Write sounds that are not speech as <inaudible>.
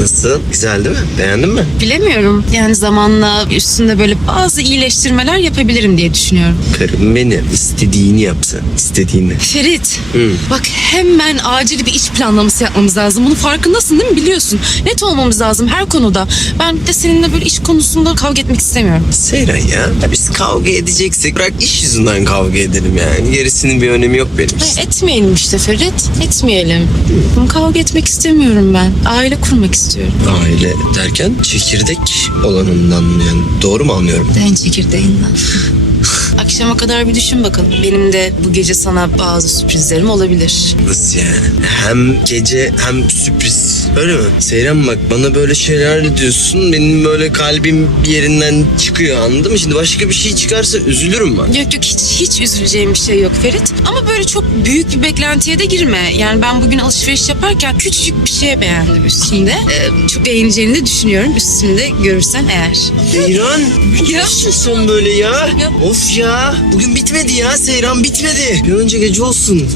Nasıl? Güzel değil mi? Beğendin mi? Bilemiyorum. Yani zamanla üstünde böyle bazı iyileştirmeler yapabilirim diye düşünüyorum. Karım benim. istediğini yapsın. İstediğini. Ferit, Hı. bak hemen acil bir iş planlaması yapmamız lazım. Bunun farkındasın değil mi? Biliyorsun. Net olmamız lazım her konuda. Ben de seninle böyle iş konusunda kavga etmek istemiyorum. Seyran ya. ya Biz kavga edeceksek bırak iş yüzünden kavga edelim yani. Gerisinin bir önemi yok benim için. Etmeyelim işte Ferit. Etmeyelim. Hı, Kavga etmek istemiyorum ben. Aile kurmak istiyorum. Aile derken çekirdek olanından mı yani? Doğru mu anlıyorum? Den çekirdeğinden. <laughs> Akşama kadar bir düşün bakalım. Benim de bu gece sana bazı sürprizlerim olabilir. Nasıl yani? Hem gece hem sürpriz. Öyle mi? Seyran bak bana böyle şeyler diyorsun. Benim böyle kalbim bir yerinden çıkıyor anladın mı? Şimdi başka bir şey çıkarsa üzülürüm ben. Yok yok hiç hiç üzüleceğim bir şey yok Ferit. Ama böyle çok büyük bir beklentiye de girme. Yani ben bugün alışveriş yaparken küçücük bir şey beğendim üstünde. Ee, çok beğeneceğini de düşünüyorum üstünde görürsen eğer. Seyran <laughs> Ya. Nasılsın sen böyle ya? Ya. Of ya. Bugün bitmedi ya Seyran bitmedi. Bir önce gece olsun.